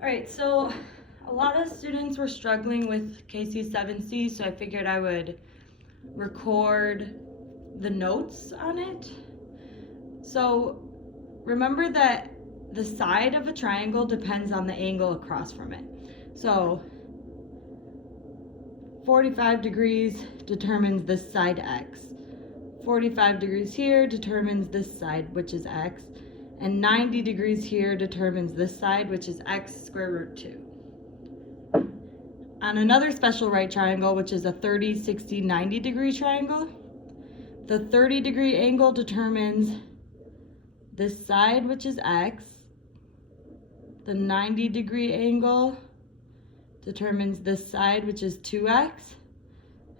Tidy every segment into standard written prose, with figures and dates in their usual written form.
All right, so a lot of students were struggling with KC7C, so I figured I would record the notes on it. So remember that the side of a triangle depends on the angle across from it. So 45 degrees determines this side x. 45 degrees here determines this side, which is x. And 90 degrees here determines this side, which is x square root 2. On another special right triangle, which is a 30, 60, 90 degree triangle, the 30 degree angle determines this side, which is x. The 90 degree angle determines this side, which is 2x.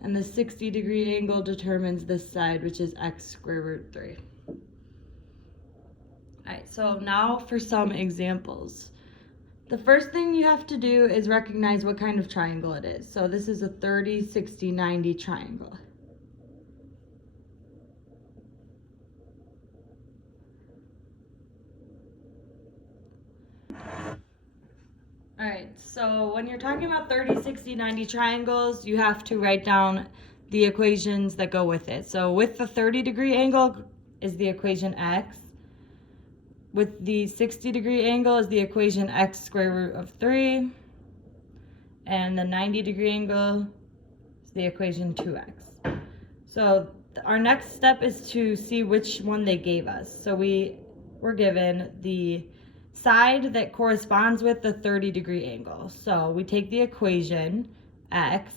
And the 60 degree angle determines this side, which is x square root 3. All right, so now for some examples. The first thing you have to do is recognize what kind of triangle it is. So this is a 30, 60, 90 triangle. All right, so when you're talking about 30, 60, 90 triangles, you have to write down the equations that go with it. So with the 30 degree angle is the equation x. With the 60 degree angle is the equation x square root of 3. And the 90 degree angle is the equation 2x. So our next step is to see which one they gave us. So we were given the side that corresponds with the 30 degree angle. So we take the equation x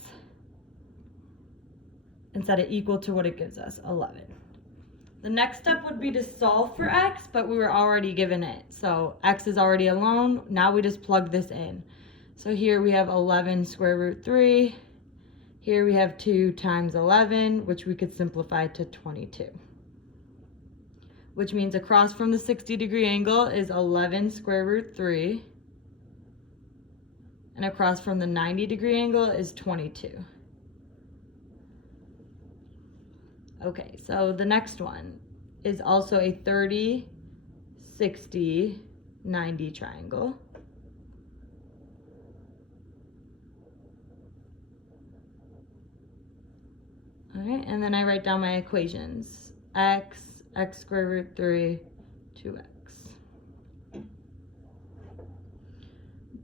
and set it equal to what it gives us, 11. The next step would be to solve for x, but we were already given it. So x is already alone. Now we just plug this in. So here we have 11 square root 3. Here we have 2 times 11, which we could simplify to 22. Which means across from the 60 degree angle is 11 square root 3. And across from the 90 degree angle is 22. Okay, so the next one is also a 30, 60, 90 triangle. All right, and then I write down my equations. X, x square root 3, 2x.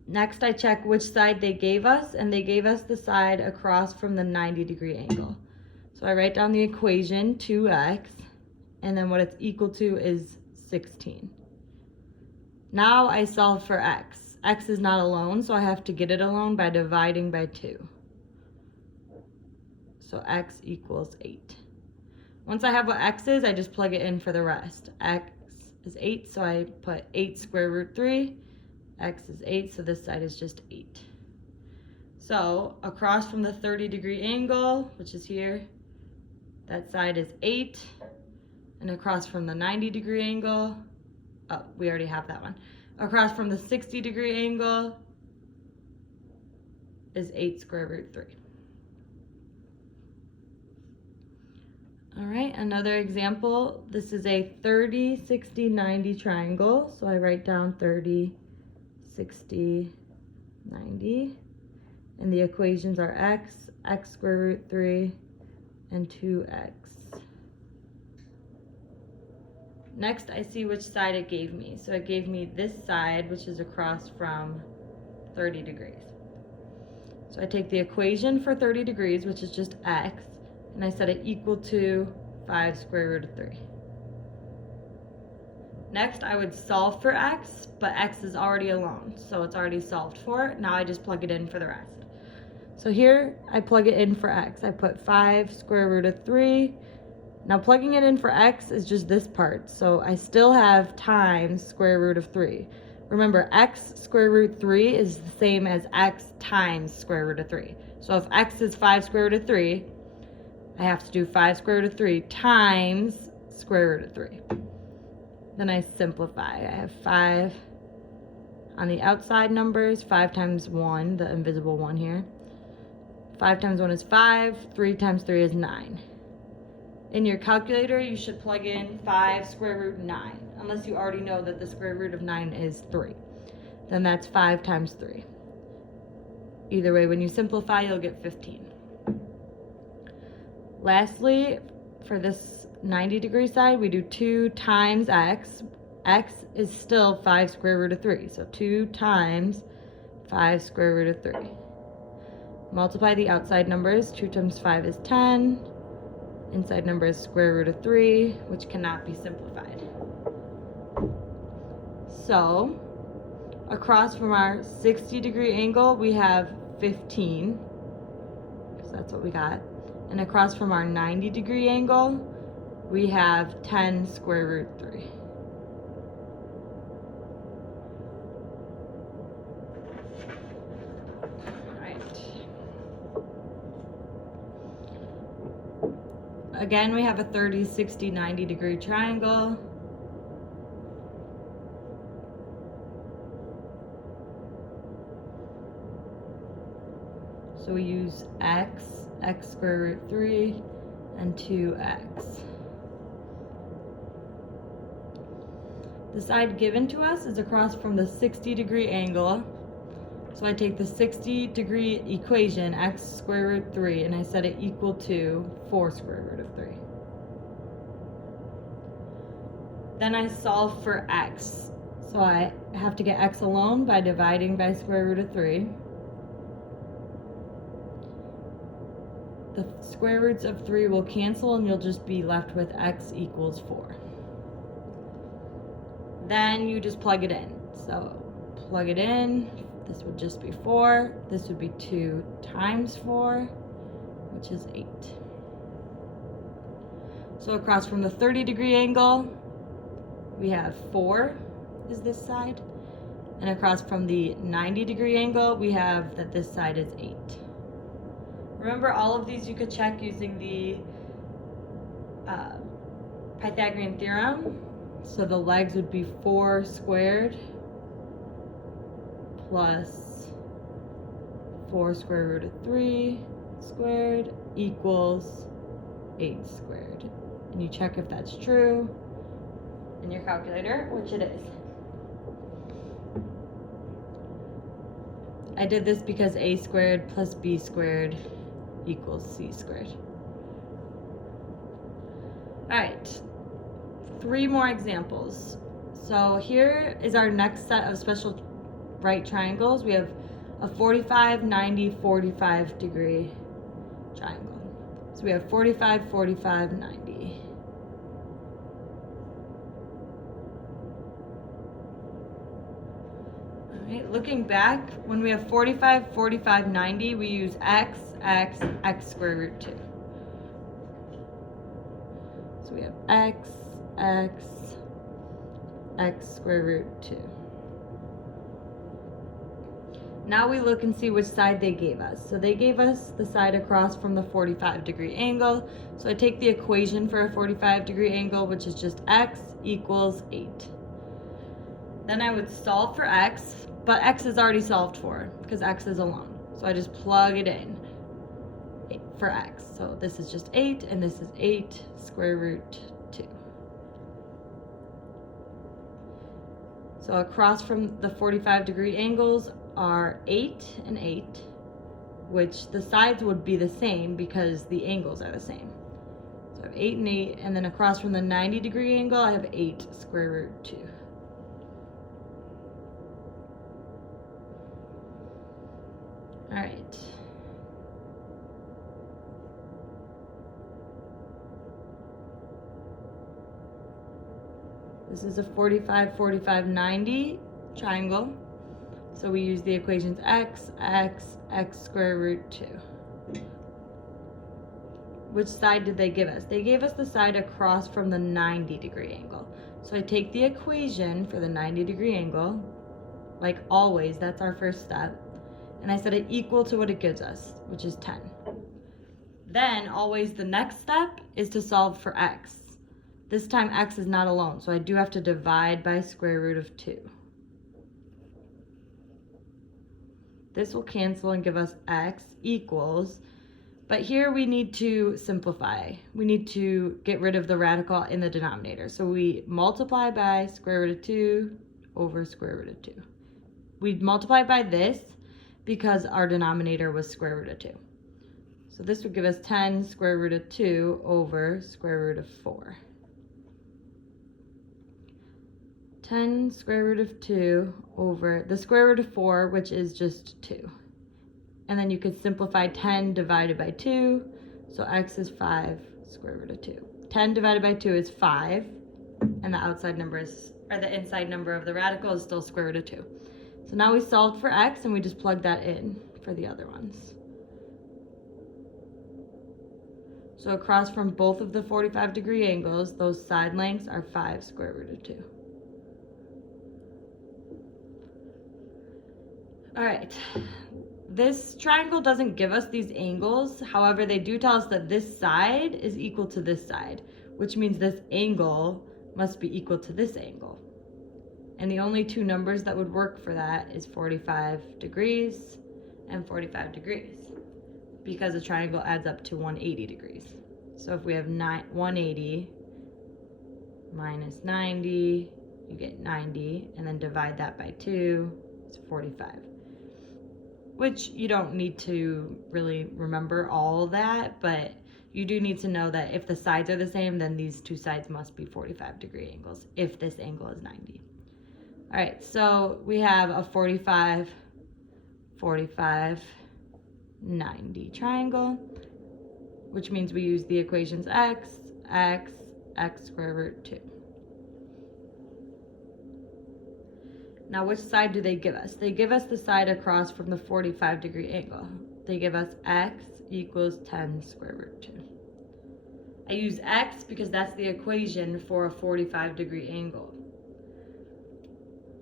Next, I check which side they gave us, and they gave us the side across from the 90 degree angle. So I write down the equation 2x, and then what it's equal to is 16. Now I solve for x. X is not alone, so I have to get it alone by dividing by 2. So x equals 8. Once I have what x is, I just plug it in for the rest. X is 8, so I put 8 square root 3. X is 8, so this side is just 8. So across from the 30 degree angle, which is here, that side is 8. And across from the 90 degree angle, oh, we already have that one. Across from the 60 degree angle is 8 square root 3. All right, another example. This is a 30, 60, 90 triangle. So I write down 30, 60, 90. And the equations are x, x square root 3, and 2x. Next, I see which side it gave me. So it gave me this side, which is across from 30 degrees. So I take the equation for 30 degrees, which is just x, and I set it equal to 5 square root of 3. Next, I would solve for x, but x is already alone, so it's already solved for. Now I just plug it in for the rest. So here, I plug it in for x. I put 5 square root of 3. Now plugging it in for x is just this part, so I still have times square root of 3. Remember, x square root 3 is the same as x times square root of 3. So if x is 5 square root of 3, I have to do 5 square root of 3 times square root of 3. Then I simplify. I have 5 on the outside numbers, 5 times 1, the invisible 1 here. 5 times 1 is 5, 3 times 3 is 9. In your calculator, you should plug in 5 square root 9, unless you already know that the square root of 9 is 3. then that's 5 times 3. Either way, when you simplify, you'll get 15. Lastly, for this 90-degree side, we do 2 times x. X is still 5 square root of 3. So 2 times 5 square root of 3. Multiply the outside numbers. 2 times 5 is 10. Inside number is square root of 3, which cannot be simplified. So, across from our 60-degree angle, we have 15, because that's what we got. And across from our 90-degree angle, we have 10 square root 3. Again, we have a 30, 60, 90-degree triangle. So we use x square root 3, and 2x. The side given to us is across from the 60-degree angle. So I take the 60-degree equation, x square root 3, and I set it equal to 4 square root of 3. Then I solve for x. So I have to get x alone by dividing by square root of 3. The square roots of 3 will cancel, and you'll just be left with x equals 4. Then you just plug it in. So plug it in. This would just be 4. This would be 2 times 4, which is 8. So across from the 30-degree angle, we have 4 is this side. And across from the 90-degree angle, we have that this side is 8. Remember, all of these you could check using the Pythagorean theorem. So the legs would be 4 squared plus 4 square root of 3 squared equals 8 squared. And you check if that's true in your calculator, which it is. I did this because a squared plus b squared equals c squared. All right, 3 more examples. So here is our next set of special right triangles. We have a 45, 90, 45 degree triangle. So we have 45, 45, 90. All right, looking back, when we have 45, 45, 90, we use x square root 2. So we have x square root 2. Now we look and see which side they gave us. So they gave us the side across from the 45-degree angle. So I take the equation for a 45-degree angle, which is just x equals 8. Then I would solve for x, but x is already solved for because x is alone. So I just plug it in for x. So this is just 8, and this is 8 square root 2. So across from the 45-degree angles are 8 and 8, which the sides would be the same because the angles are the same. So I have 8 and 8, and then across from the 90-degree angle, I have 8 square root 2. All right. This is a 45, 45, 90 triangle. So we use the equations x square root 2. Which side did they give us? They gave us the side across from the 90-degree angle. So I take the equation for the 90-degree angle, like always, that's our first step, and I set it equal to what it gives us, which is 10. Then always the next step is to solve for x. This time x is not alone, so I do have to divide by square root of 2. This will cancel and give us x equals, but here we need to simplify. We need to get rid of the radical in the denominator. So we multiply by square root of 2 over square root of 2. we'd multiply by this because our denominator was square root of 2. So this would give us 10 square root of 2 over square root of 4. 10 square root of 2 over the square root of 4, which is just 2. And then you could simplify 10 divided by 2. So x is 5 square root of 2. 10 divided by 2 is 5. And the outside number is, or the inside number of the radical is still square root of 2. So now we solved for x and we just plug that in for the other ones. So across from both of the 45-degree angles, those side lengths are 5 square root of 2. All right, this triangle doesn't give us these angles. However, they do tell us that this side is equal to this side, which means this angle must be equal to this angle. And the only two numbers that would work for that is 45 degrees and 45 degrees, because a triangle adds up to 180 degrees. So if we have 180 minus 90, you get 90, and then divide that by 2, it's 45. Which you don't need to really remember all of that, but you do need to know that if the sides are the same, then these two sides must be 45-degree angles if this angle is 90. All right, so we have a 45, 45, 90 triangle, which means we use the equations x, x, x square root 2. Now, which side do they give us? They give us the side across from the 45-degree angle. They give us x equals 10 square root 2. I use x because that's the equation for a 45-degree angle.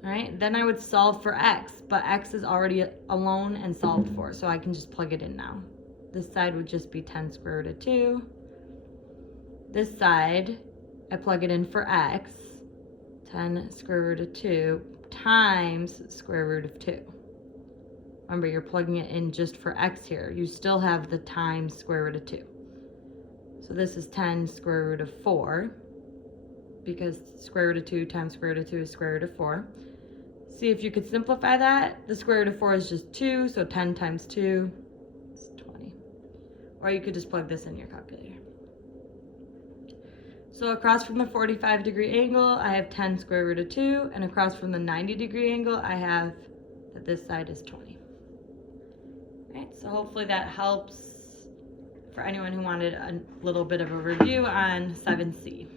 All right, then I would solve for x, but x is already alone and solved for, so I can just plug it in now. This side would just be 10 square root of 2. This side, I plug it in for x, 10 square root of 2 times square root of 2. Remember, you're plugging it in just for x here. You still have the times square root of 2. So this is 10 square root of 4, because square root of 2 times square root of 2 is square root of 4. See if you could simplify that. The square root of 4 is just 2, so 10 times 2 is 20. Or you could just plug this in your calculator. So across from the 45-degree angle, I have 10 square root of 2, and across from the 90-degree angle, I have that this side is 20. All right, so hopefully that helps for anyone who wanted a little bit of a review on 7C.